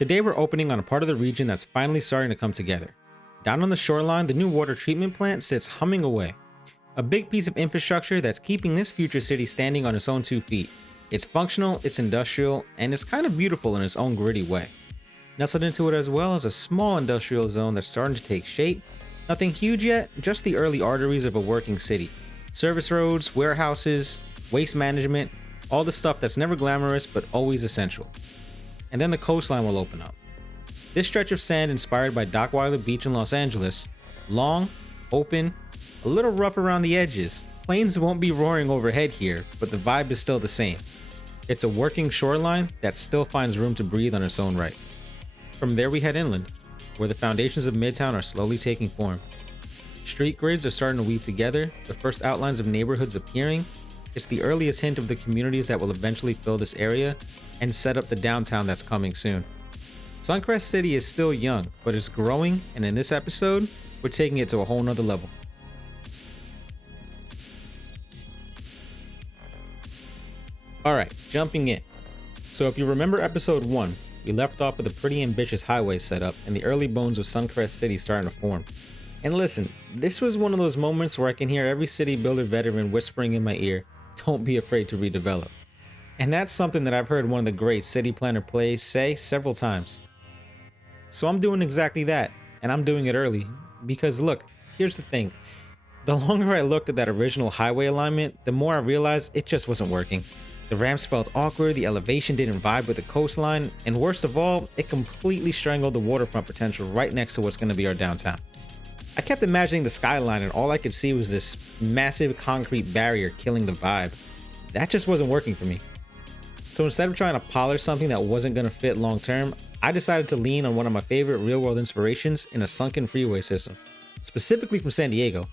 Today we're opening on a part of the region that's finally starting to come together. Down on the shoreline, the new water treatment plant sits humming away. A big piece of infrastructure that's keeping this future city standing on its own 2 feet. It's functional, it's industrial, and it's kind of beautiful in its own gritty way. Nestled into it as well is a small industrial zone that's starting to take shape. Nothing huge yet, just the early arteries of a working city. Service roads, warehouses, waste management, all the stuff that's never glamorous but always essential. And then the coastline will open up. This stretch of sand inspired by Dockweiler Beach in Los Angeles, long, open, a little rough around the edges. Planes won't be roaring overhead here, but the vibe is still the same. It's a working shoreline that still finds room to breathe on its own right. From there we head inland, where the foundations of Midtown are slowly taking form. Street grids are starting to weave together, the first outlines of neighborhoods appearing. It's the earliest hint of the communities that will eventually fill this area and set up the downtown that's coming soon. Suncrest City is still young, but it's growing, and in this episode, we're taking it to a whole nother level. Alright, jumping in. So if you remember episode 1, we left off with a pretty ambitious highway setup and the early bones of Suncrest City starting to form. And listen, this was one of those moments where I can hear every city builder veteran whispering in my ear, don't be afraid to redevelop. And that's something that I've heard one of the great city planner plays say several times. So I'm doing exactly that, and I'm doing it early, because look, here's the thing. The longer I looked at that original highway alignment, the more I realized it just wasn't working. The ramps felt awkward, the elevation didn't vibe with the coastline, and worst of all, it completely strangled the waterfront potential right next to what's going to be our downtown. I kept imagining the skyline and all I could see was this massive concrete barrier killing the vibe. That just wasn't working for me. So instead of trying to polish something that wasn't going to fit long term, I decided to lean on one of my favorite real world inspirations in a sunken freeway system, specifically from San Diego.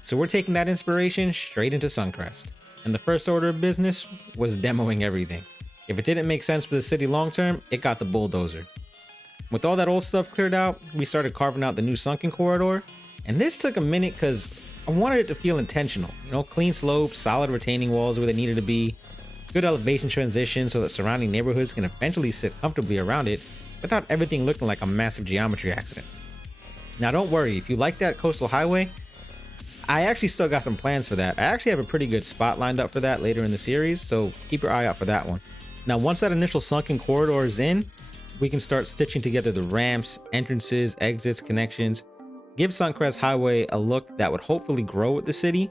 So we're taking that inspiration straight into Suncrest. And the first order of business was demoing everything. If it didn't make sense for the city long term, it got the bulldozer. With all that old stuff cleared out, we started carving out the new sunken corridor. And this took a minute because I wanted it to feel intentional. Clean slopes, solid retaining walls where they needed to be, good elevation transition so that surrounding neighborhoods can eventually sit comfortably around it without everything looking like a massive geometry accident. Now don't worry, if you like that coastal highway, I actually still got some plans for that. I actually have a pretty good spot lined up for that later in the series, so keep your eye out for that one. Now once that initial sunken corridor is in, we can start stitching together the ramps, entrances, exits, connections, give Suncrest Highway a look that would hopefully grow with the city,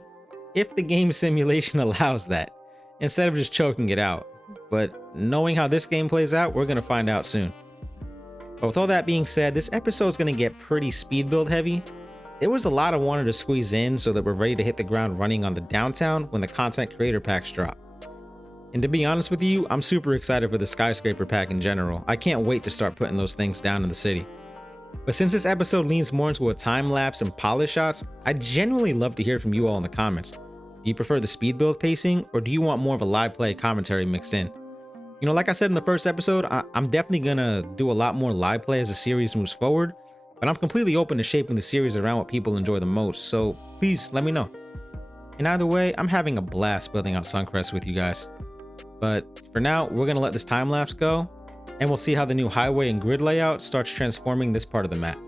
if the game simulation allows that, instead of just choking it out. But knowing how this game plays out, we're going to find out soon. But with all that being said, this episode is going to get pretty speed build heavy. There was a lot I wanted to squeeze in so that we're ready to hit the ground running on the downtown when the content creator packs drop. And to be honest with you, I'm super excited for the skyscraper pack in general. I can't wait to start putting those things down in the city. But since this episode leans more into a time lapse and polish shots, I genuinely love to hear from you all in the comments. Do you prefer the speed build pacing, or do you want more of a live play commentary mixed in? Like I said in the first episode, I'm definitely gonna do a lot more live play as the series moves forward, but I'm completely open to shaping the series around what people enjoy the most, so please let me know. And either way, I'm having a blast building out Suncrest with you guys. But for now, we're gonna let this time lapse go, and we'll see how the new highway and grid layout starts transforming this part of the map.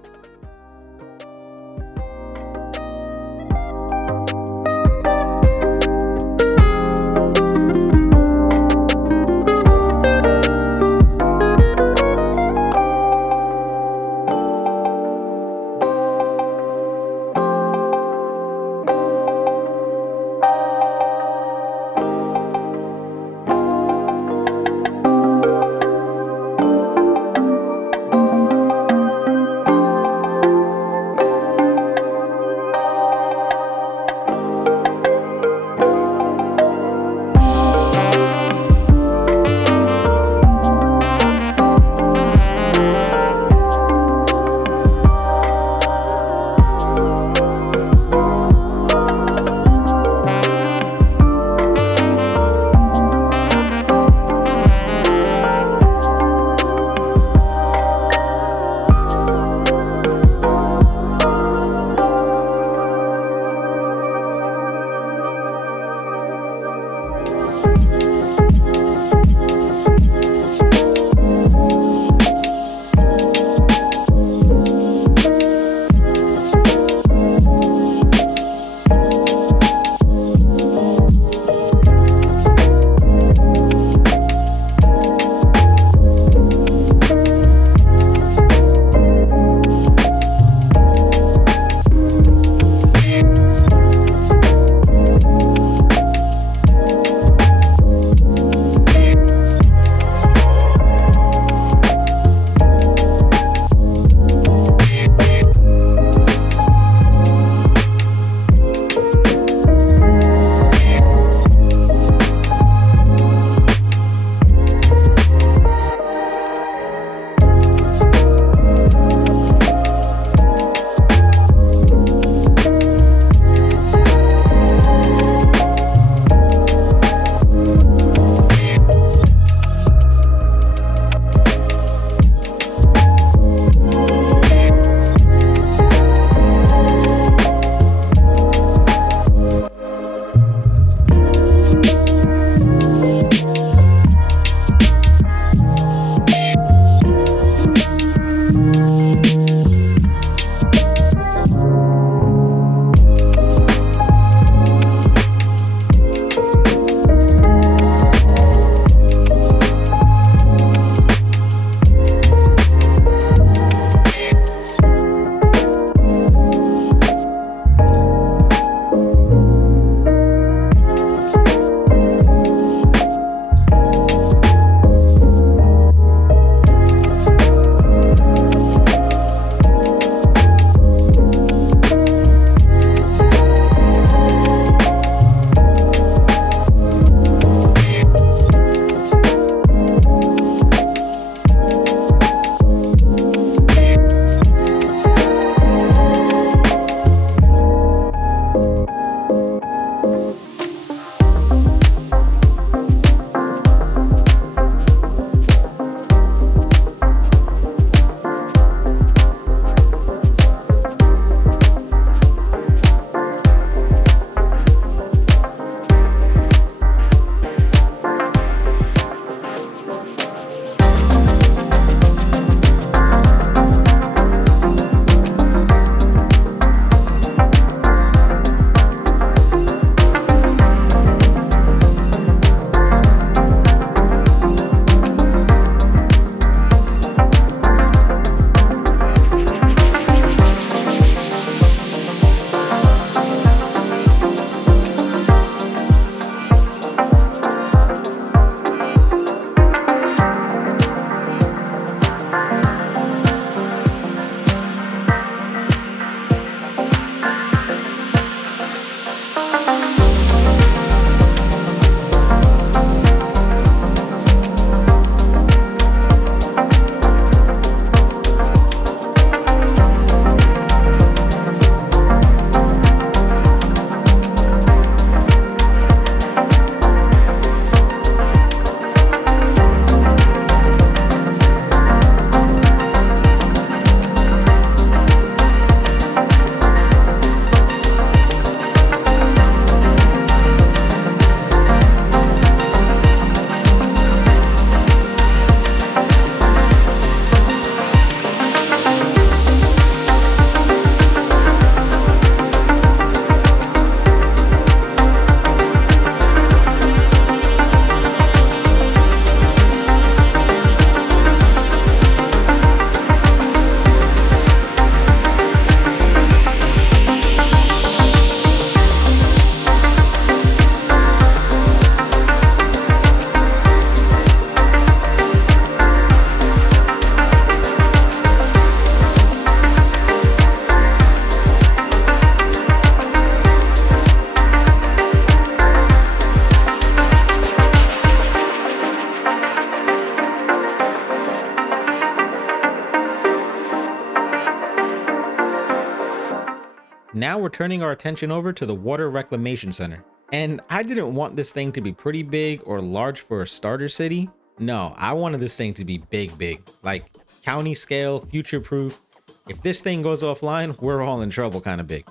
Now we're turning our attention over to the Water Reclamation Center. And I didn't want this thing to be pretty big or large for a starter city. No, I wanted this thing to be big, like county scale, future proof. If this thing goes offline, we're all in trouble kind of big.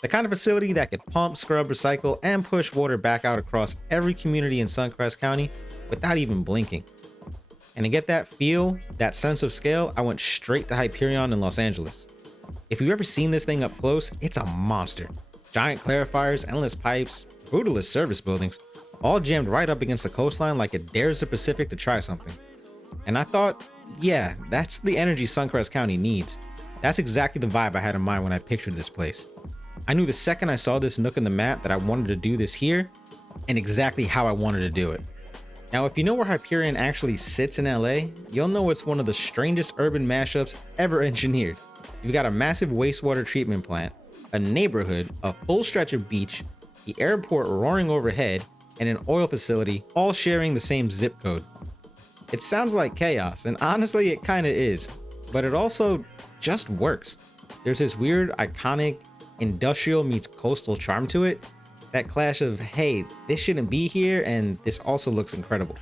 The kind of facility that could pump, scrub, recycle, and push water back out across every community in Suncrest County without even blinking. And to get that feel, that sense of scale, I went straight to Hyperion in Los Angeles. If you've ever seen this thing up close, it's a monster. Giant clarifiers, endless pipes, brutalist service buildings, all jammed right up against the coastline like it dares the Pacific to try something. And I thought, yeah, that's the energy Suncrest County needs. That's exactly the vibe I had in mind when I pictured this place. I knew the second I saw this nook in the map that I wanted to do this here, and exactly how I wanted to do it. Now, if you know where Hyperion actually sits in LA, you'll know it's one of the strangest urban mashups ever engineered. You've got a massive wastewater treatment plant, a neighborhood, a full stretch of beach, the airport roaring overhead, and an oil facility all sharing the same zip code. It sounds like chaos, and honestly it kinda is, but it also just works. There's this weird, iconic, industrial meets coastal charm to it. That clash of, hey, this shouldn't be here, and this also looks incredible.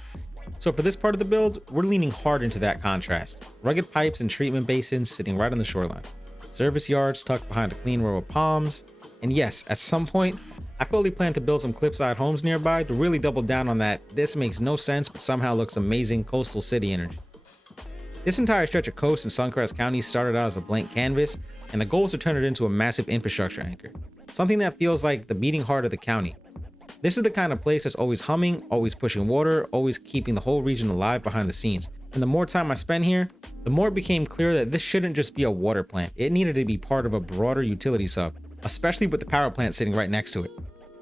So for this part of the build, we're leaning hard into that contrast. Rugged pipes and treatment basins sitting right on the shoreline. Service yards tucked behind a clean row of palms. And yes, at some point, I fully plan to build some cliffside homes nearby to really double down on that this makes no sense but somehow looks amazing coastal city energy. This entire stretch of coast in Suncrest County started out as a blank canvas, and the goal is to turn it into a massive infrastructure anchor. Something that feels like the beating heart of the county. This is the kind of place that's always humming, always pushing water, always keeping the whole region alive behind the scenes. And the more time I spent here, the more it became clear that this shouldn't just be a water plant. It needed to be part of a broader utility sub, especially with the power plant sitting right next to it.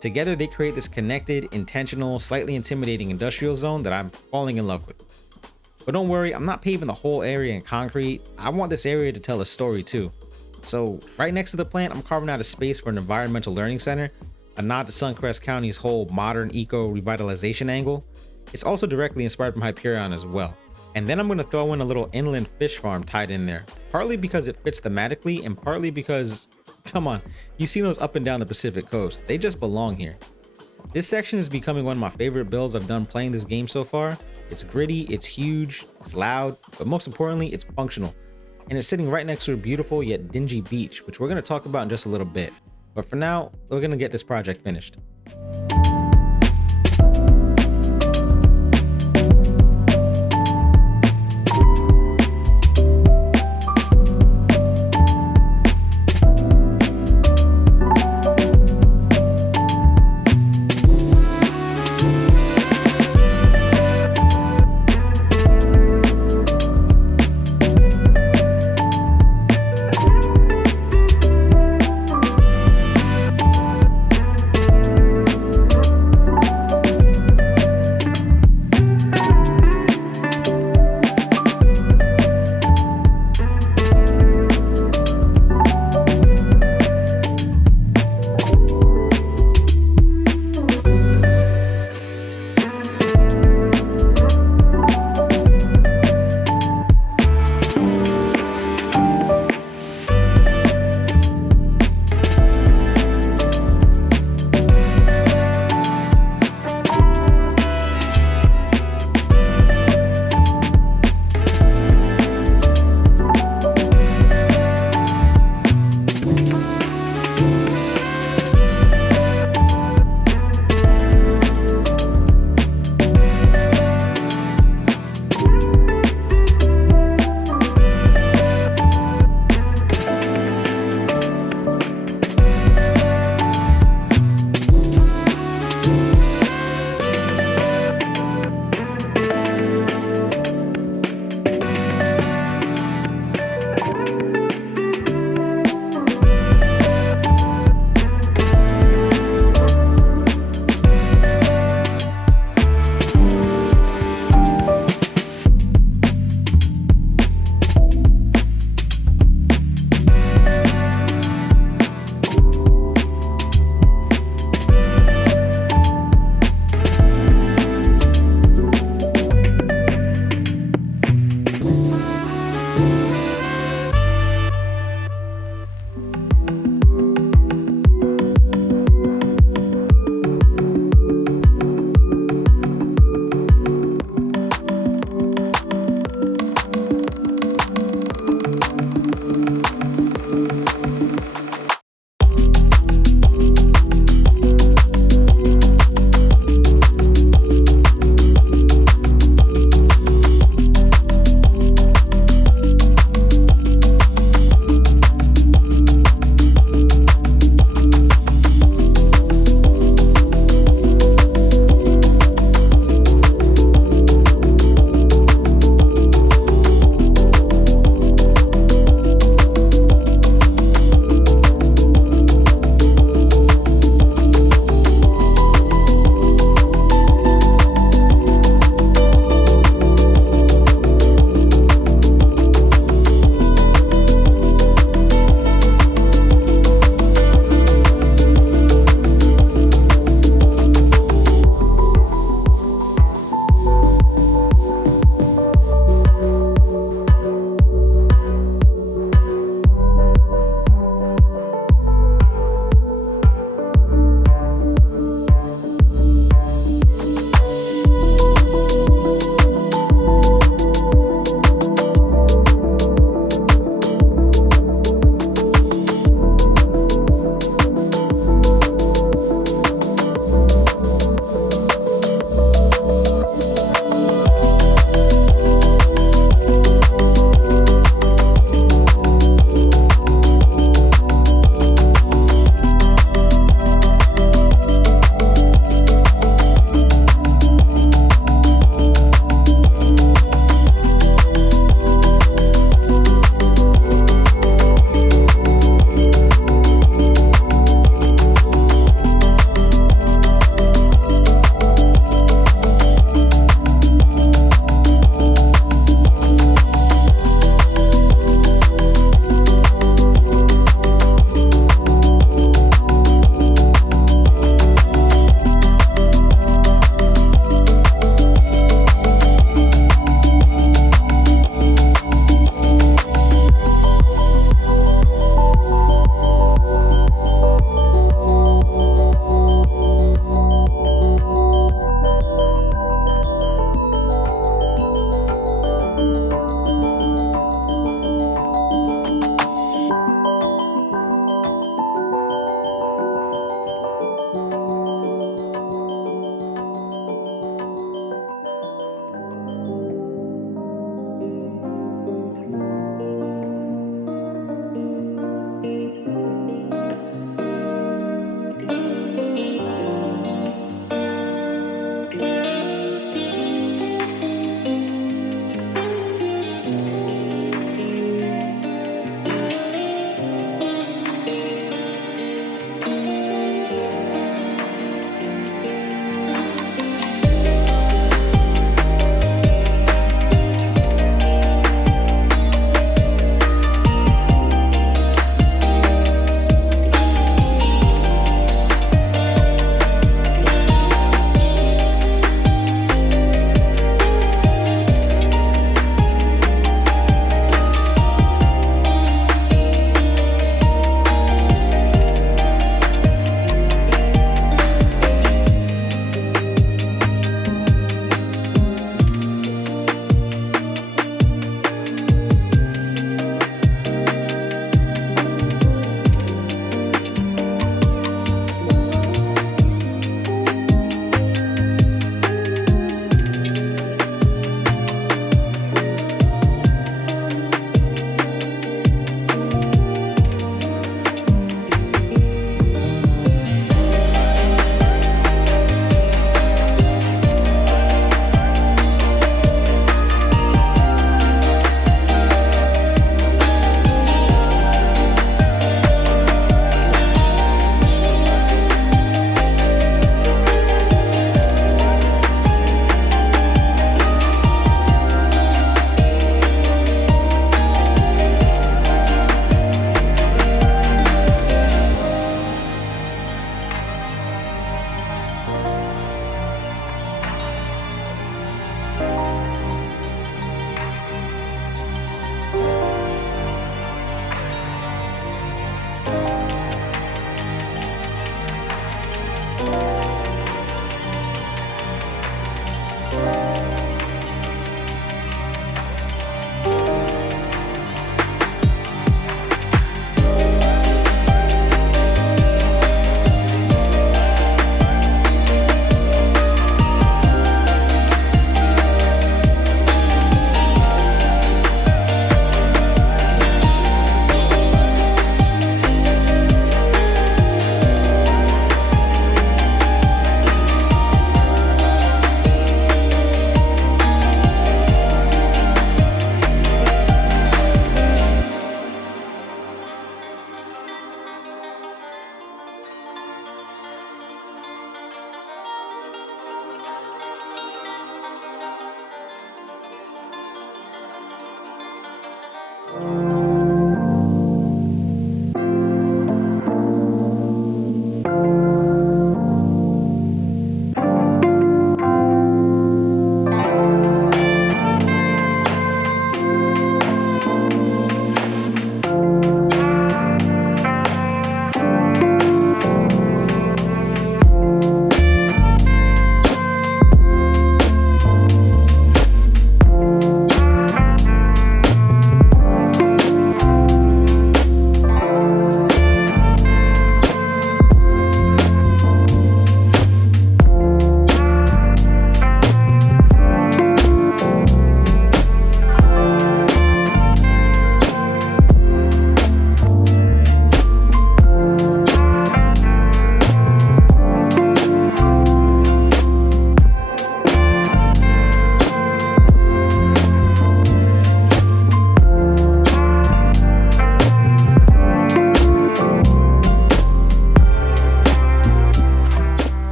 Together they create this connected, intentional, slightly intimidating industrial zone that I'm falling in love with. But don't worry, I'm not paving the whole area in concrete. I want this area to tell a story too. So right next to the plant, I'm carving out a space for an environmental learning center, a nod to Suncrest County's whole modern eco revitalization angle. It's also directly inspired from Hyperion as well. And then I'm going to throw in a little inland fish farm tied in there, partly because it fits thematically and partly because, come on, you've seen those up and down the Pacific coast. They just belong here. This section is becoming one of my favorite builds I've done playing this game so far. It's gritty, it's huge, it's loud, but most importantly, it's functional. And it's sitting right next to a beautiful yet dingy beach, which we're going to talk about in just a little bit. But for now, we're going to get this project finished.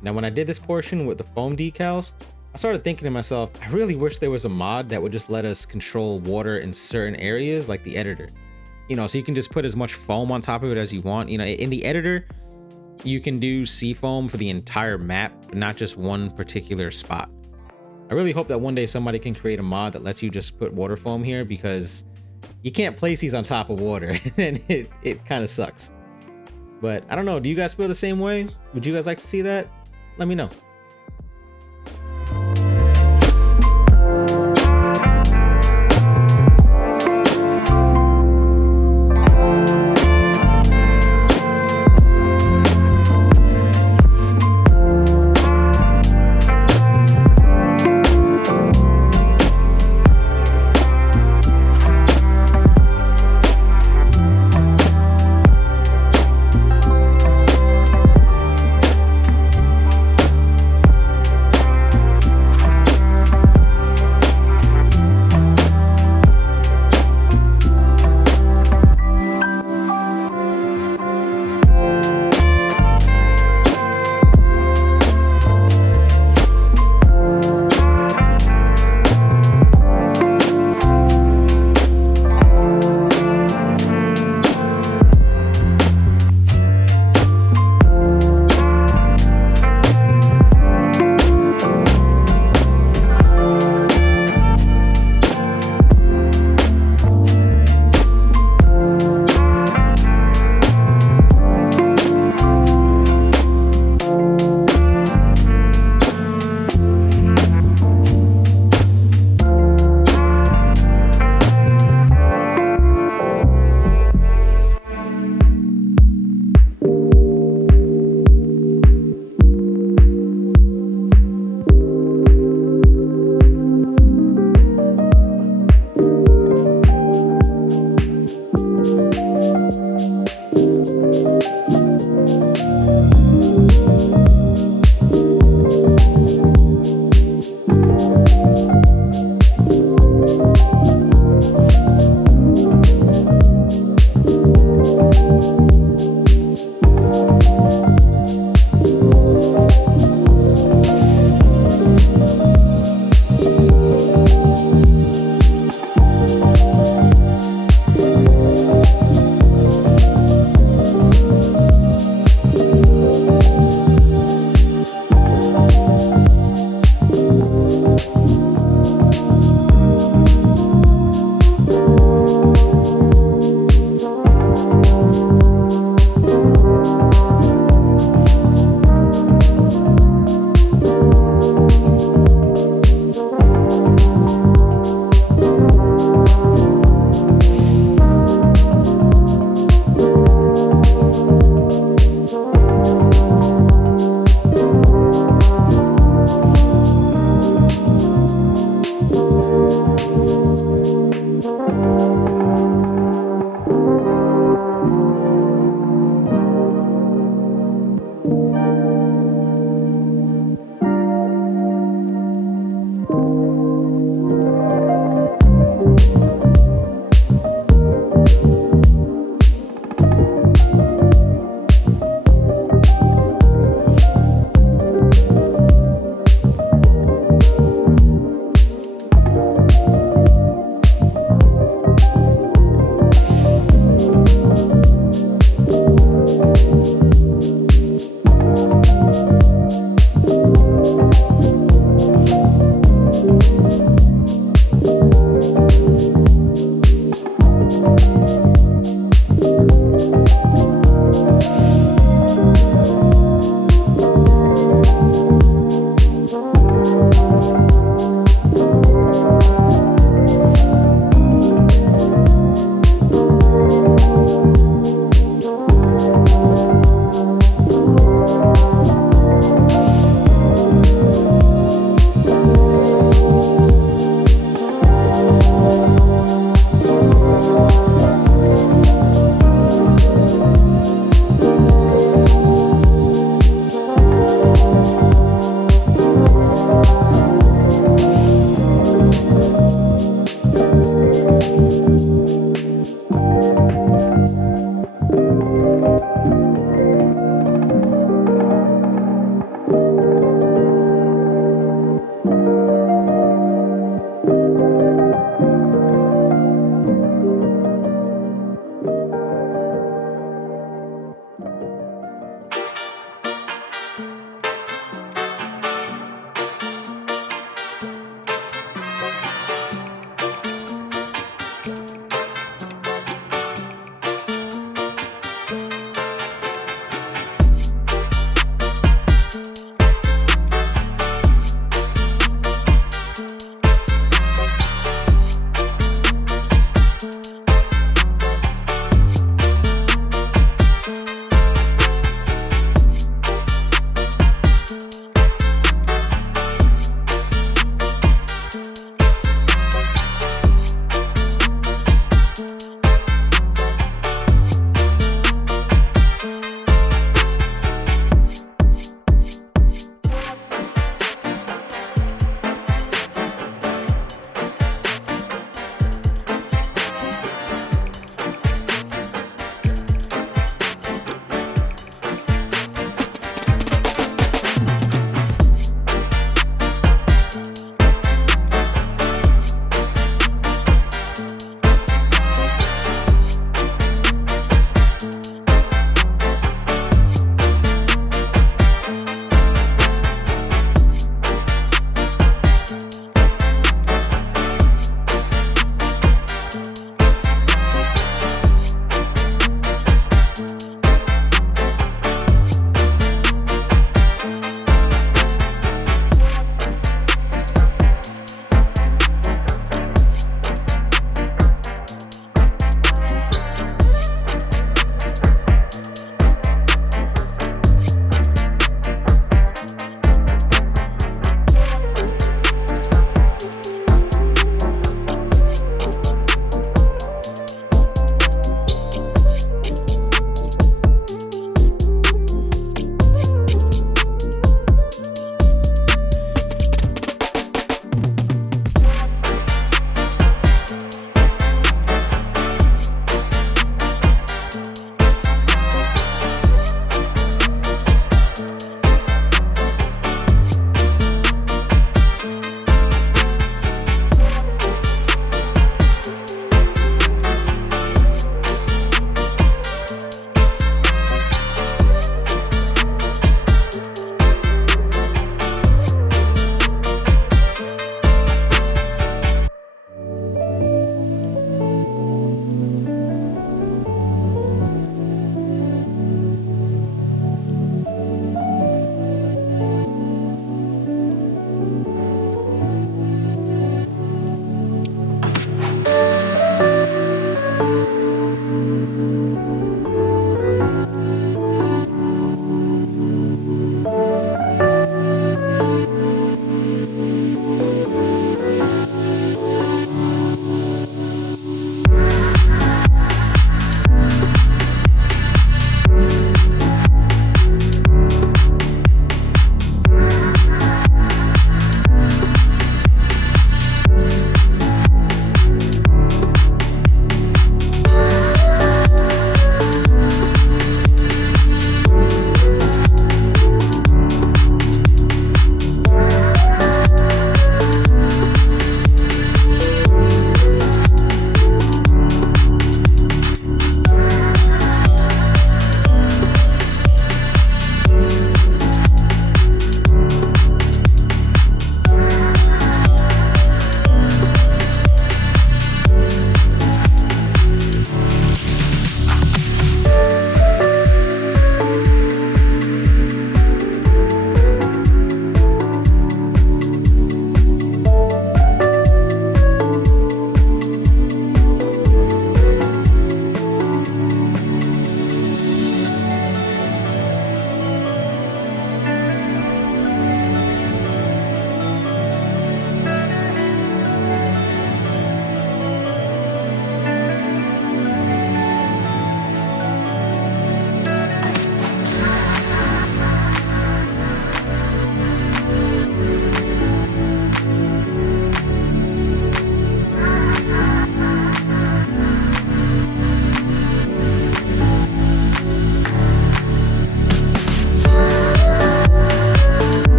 Now, when I did this portion with the foam decals, I started thinking to myself, I really wish there was a mod that would just let us control water in certain areas like the editor. You know, so you can just put as much foam on top of it as you want. You know, in the editor, you can do sea foam for the entire map, but not just one particular spot. I really hope that one day somebody can create a mod that lets you just put water foam here, because you can't place these on top of water and it kind of sucks. But I don't know, do you guys feel the same way? Would you guys like to see that? Let me know.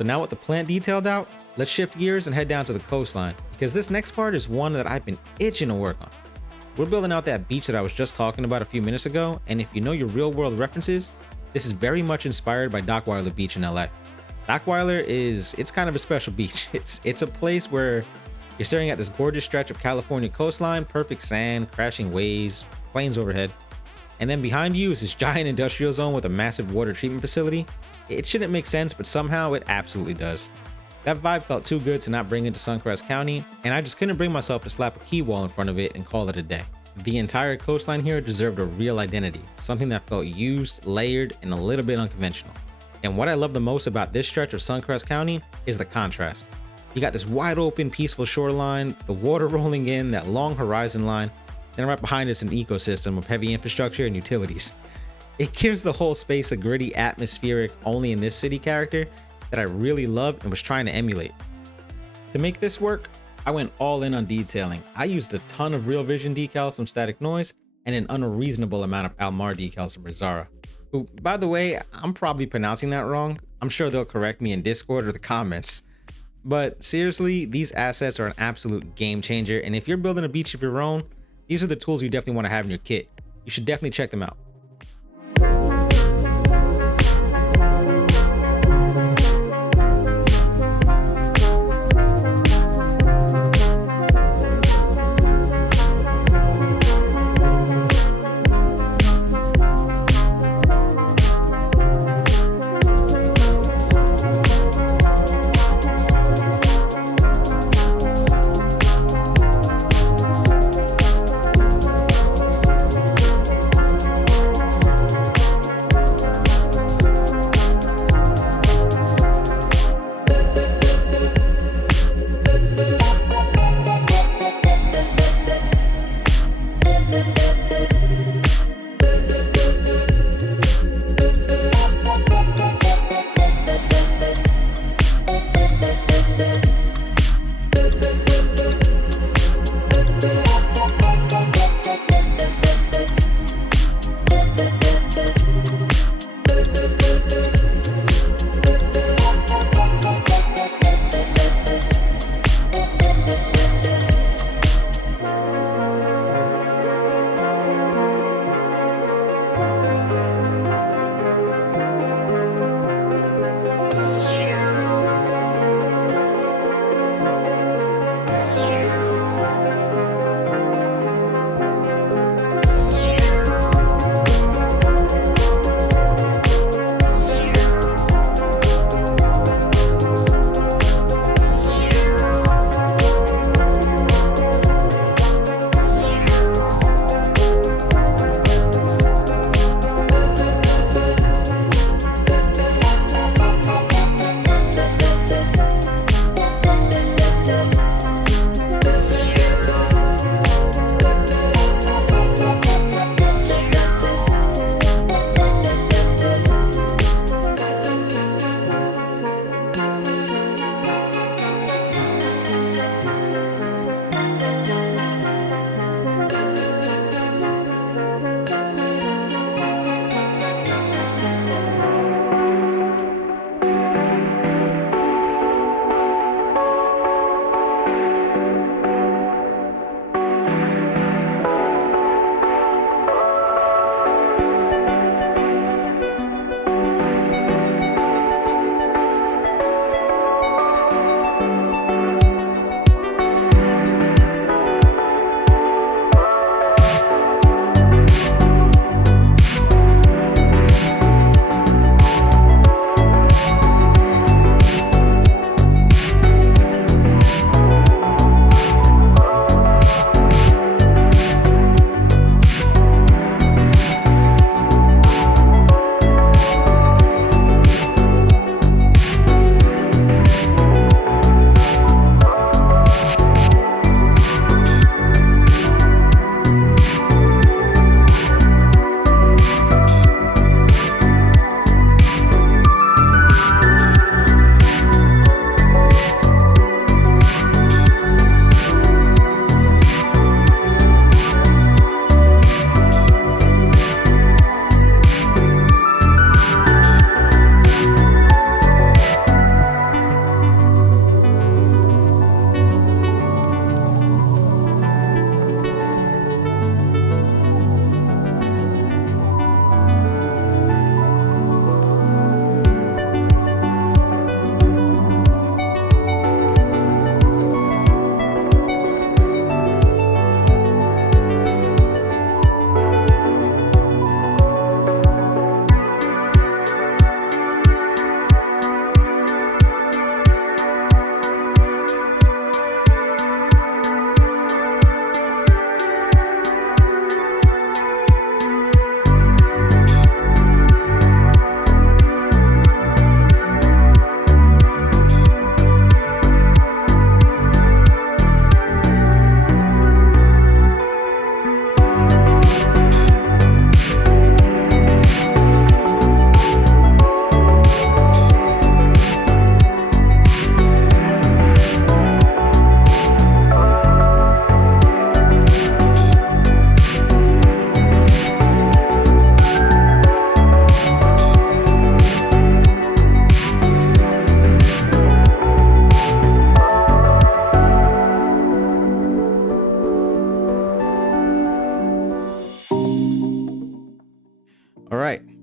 So now with the plant detailed out, let's shift gears and head down to the coastline, because this next part is one that I've been itching to work on. We're building out that beach that I was just talking about a few minutes ago, and if you know your real world references, this is very much inspired by Dockweiler Beach in LA. Dockweiler it's kind of a special beach. It's a place where you're staring at this gorgeous stretch of California coastline, perfect sand, crashing waves, planes overhead. And then behind you is this giant industrial zone with a massive water treatment facility. It shouldn't make sense, but somehow it absolutely does. That vibe felt too good to not bring into Suncrest County, and I just couldn't bring myself to slap a key wall in front of it and call it a day. The entire coastline here deserved a real identity, something that felt used, layered, and a little bit unconventional. And what I love the most about this stretch of Suncrest County is the contrast. You got this wide open, peaceful shoreline, the water rolling in, that long horizon line, and right behind us an ecosystem of heavy infrastructure and utilities. It gives the whole space a gritty, atmospheric, only in this city character that I really loved and was trying to emulate. To make this work, I went all in on detailing. I used a ton of Real Vision decals from Static Noise and an unreasonable amount of Almar decals from Rizara, who, by the way, I'm probably pronouncing that wrong. I'm sure they'll correct me in Discord or the comments. But seriously, these assets are an absolute game changer, and if you're building a beach of your own, these are the tools you definitely want to have in your kit. You should definitely check them out.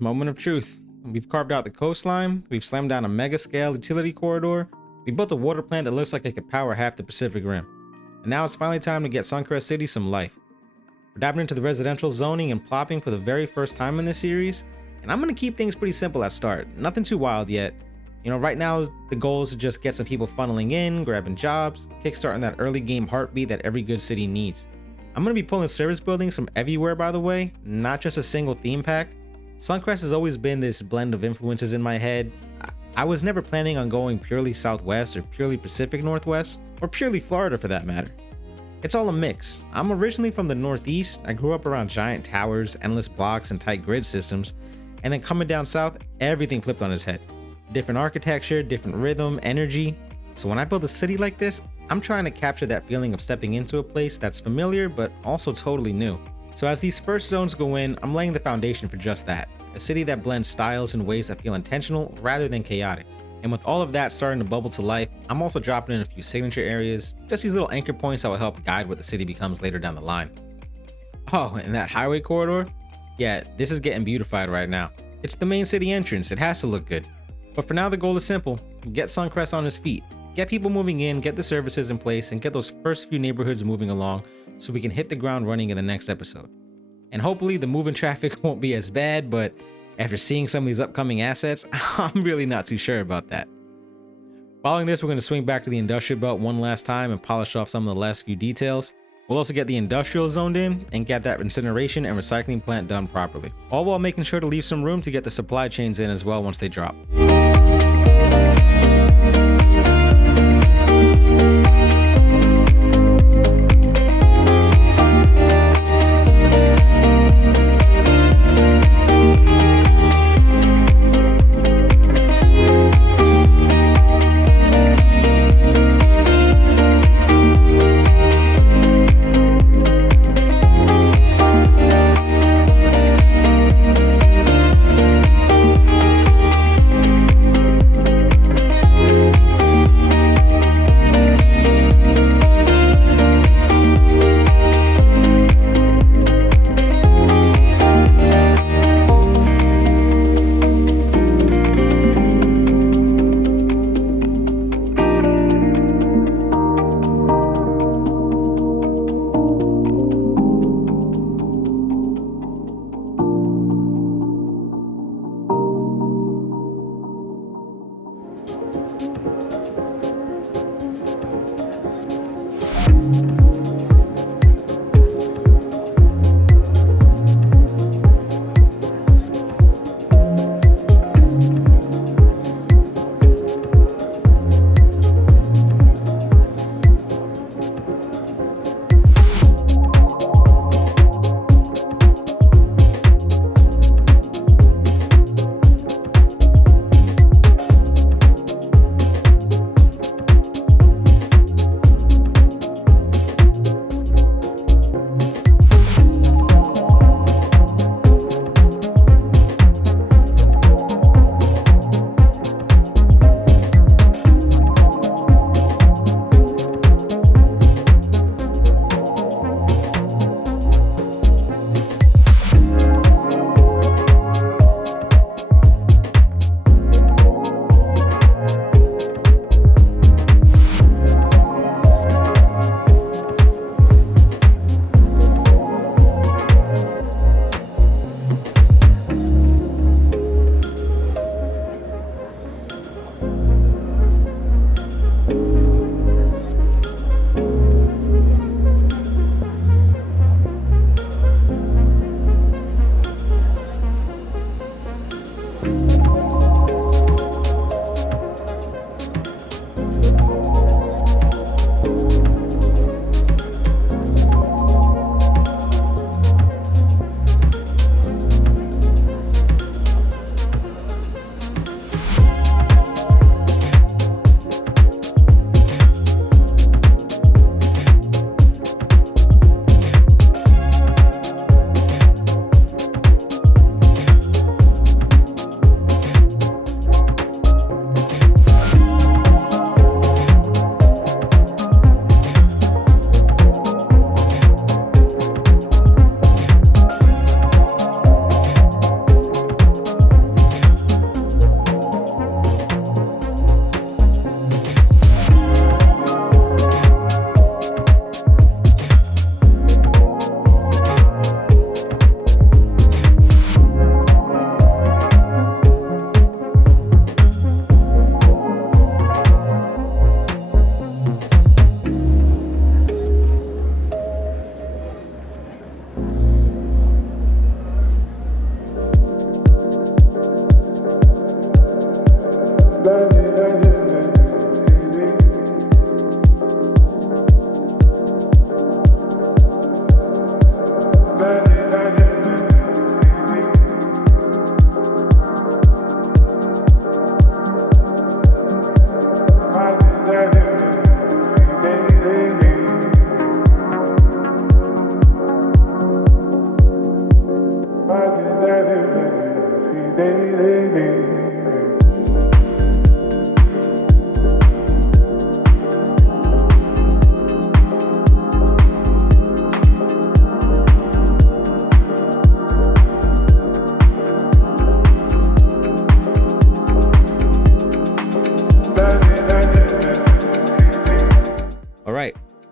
moment of truth. We've carved out the coastline, we've slammed down a mega scale utility corridor, we built a water plant that looks like it could power half the Pacific Rim. And now it's finally time to get Suncrest City some life. We're diving into the residential zoning and plopping for the very first time in this series, and I'm going to keep things pretty simple at start, nothing too wild yet. You know, right now the goal is to just get some people funneling in, grabbing jobs, kickstarting that early game heartbeat that every good city needs. I'm going to be pulling service buildings from everywhere, by the way, not just a single theme pack. Suncrest has always been this blend of influences in my head. I was never planning on going purely Southwest or purely Pacific Northwest, or purely Florida for that matter. It's all a mix. I'm originally from the Northeast. I grew up around giant towers, endless blocks, and tight grid systems, and then coming down south, everything flipped on its head. Different architecture, different rhythm, energy. So when I build a city like this, I'm trying to capture that feeling of stepping into a place that's familiar but also totally new. So as these first zones go in, I'm laying the foundation for just that. A city that blends styles in ways that feel intentional rather than chaotic. And with all of that starting to bubble to life, I'm also dropping in a few signature areas, just these little anchor points that will help guide what the city becomes later down the line. Oh, and that highway corridor? Yeah, this is getting beautified right now. It's the main city entrance, it has to look good. But for now the goal is simple, get Suncrest on his feet, get people moving in, get the services in place, and get those first few neighborhoods moving along so we can hit the ground running in the next episode. And hopefully the moving traffic won't be as bad, but after seeing some of these upcoming assets, I'm really not too sure about that. Following this, we're going to swing back to the industrial belt one last time and polish off some of the last few details. We'll also get the industrial zoned in and get that incineration and recycling plant done properly, all while making sure to leave some room to get the supply chains in as well once they drop.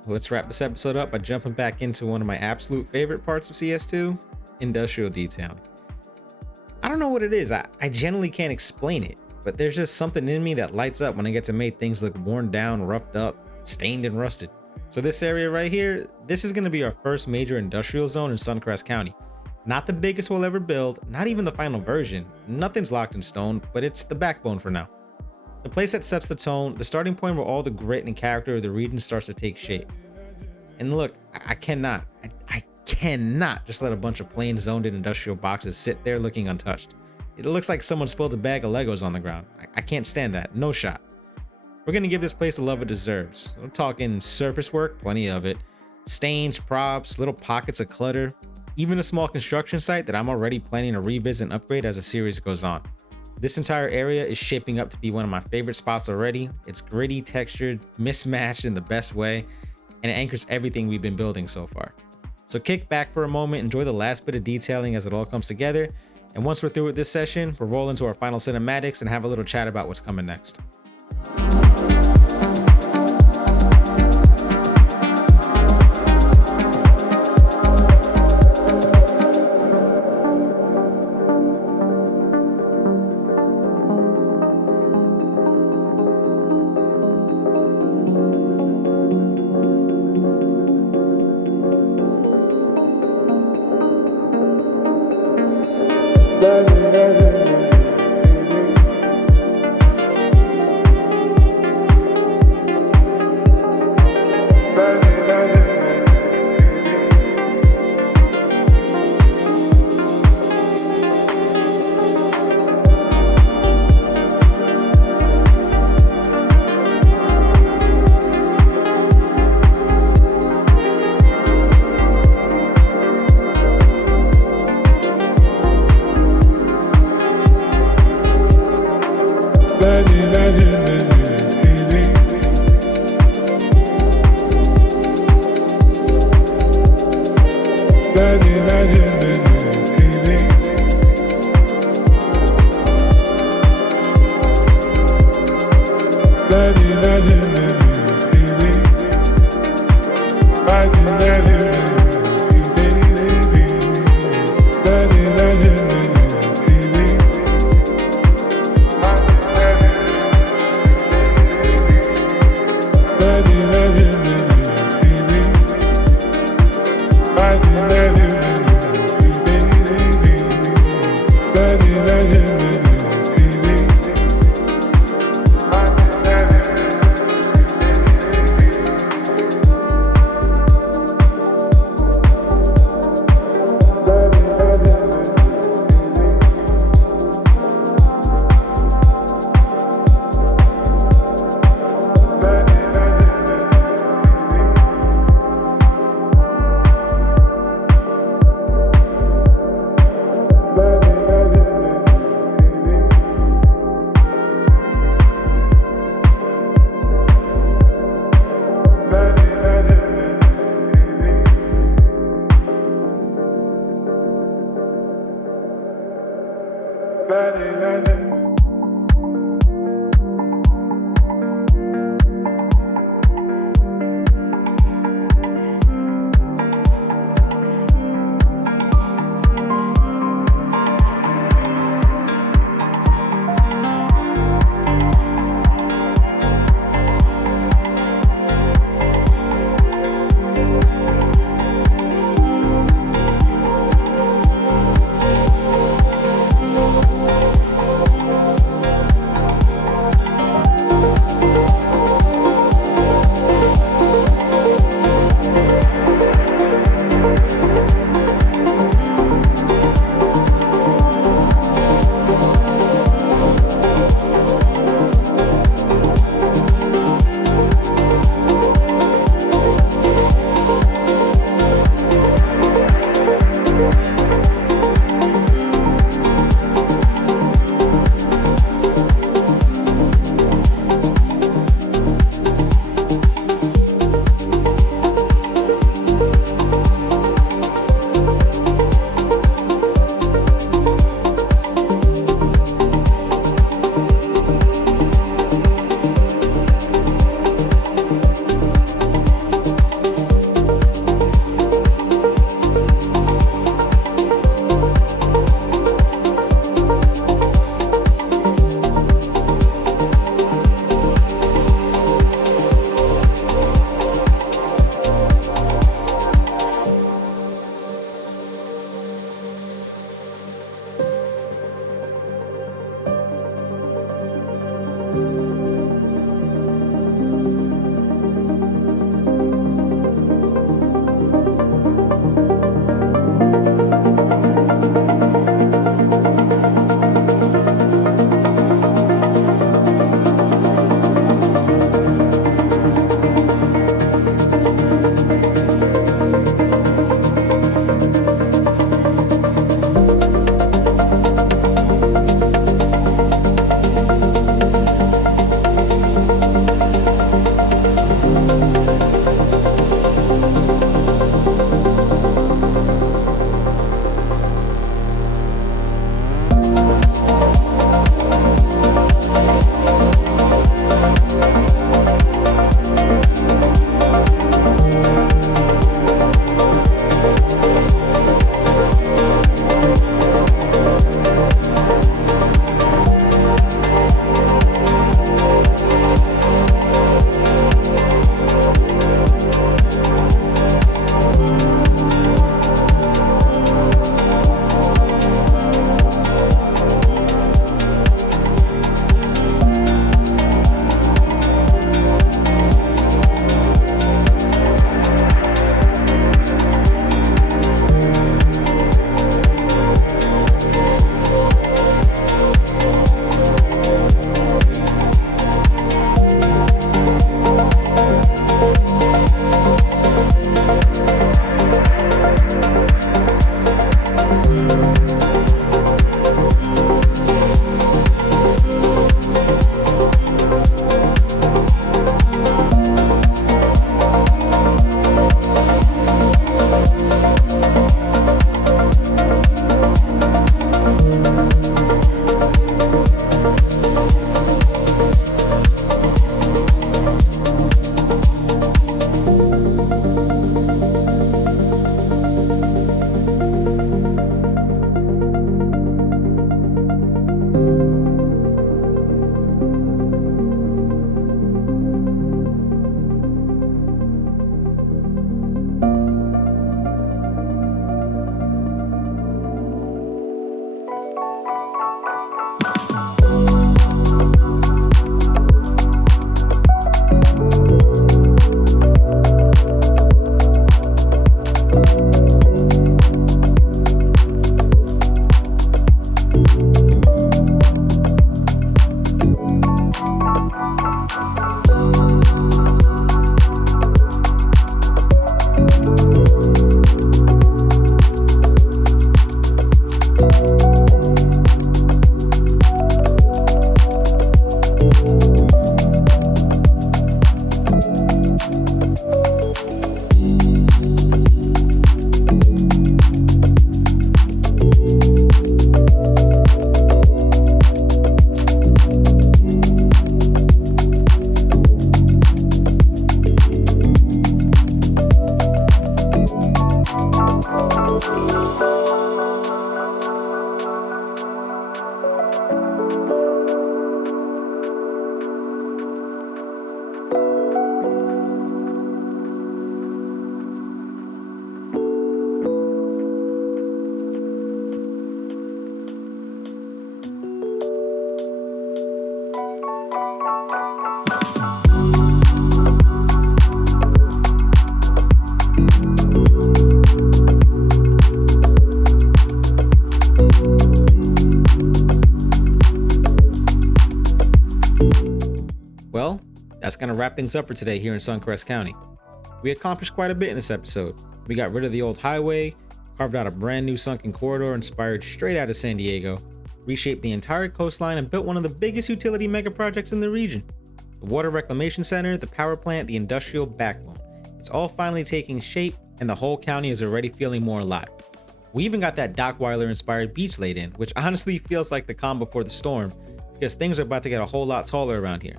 Let's wrap this episode up by jumping back into one of my absolute favorite parts of CS2, industrial detailing. I don't know what it is, I generally can't explain it, but there's just something in me that lights up when I get to make things look worn down, roughed up, stained and rusted. So this area right here, this is going to be our first major industrial zone in Suncrest County. Not the biggest we'll ever build, not even the final version, nothing's locked in stone, but it's the backbone for now. The place that sets the tone, the starting point where all the grit and character of the region starts to take shape. And look, I cannot just let a bunch of plain zoned in industrial boxes sit there looking untouched. It looks like someone spilled a bag of Legos on the ground. I can't stand that, no shot. We're gonna give this place the love it deserves. I'm talking surface work, plenty of it, stains, props, little pockets of clutter, even a small construction site that I'm already planning to revisit and upgrade as the series goes on. This entire area is shaping up to be one of my favorite spots already. It's gritty, textured, mismatched in the best way, and it anchors everything we've been building so far. So kick back for a moment, enjoy the last bit of detailing as it all comes together, and once we're through with this session, we'll roll into our final cinematics and have a little chat about what's coming next. Well, that's going to wrap things up for today here in Suncrest County. We accomplished quite a bit in this episode. We got rid of the old highway, carved out a brand new sunken corridor inspired straight out of San Diego, reshaped the entire coastline, and built one of the biggest utility mega projects in the region. The water reclamation center, the power plant, the industrial backbone. It's all finally taking shape, and the whole county is already feeling more alive. We even got that Dockweiler-inspired beach laid in, which honestly feels like the calm before the storm, because things are about to get a whole lot taller around here.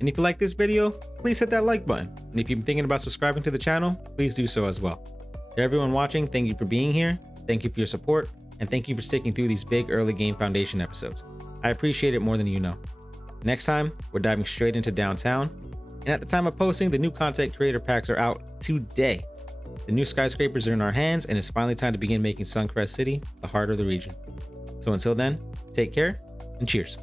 And if you like this video, please hit that like button. And if you've been thinking about subscribing to the channel, please do so as well. To everyone watching, thank you for being here, thank you for your support, and thank you for sticking through these big early game foundation episodes. I appreciate it more than you know. Next time, we're diving straight into downtown, and at the time of posting, the new content creator packs are out today. The new skyscrapers are in our hands, and it's finally time to begin making Suncrest City the heart of the region. So until then, take care and cheers.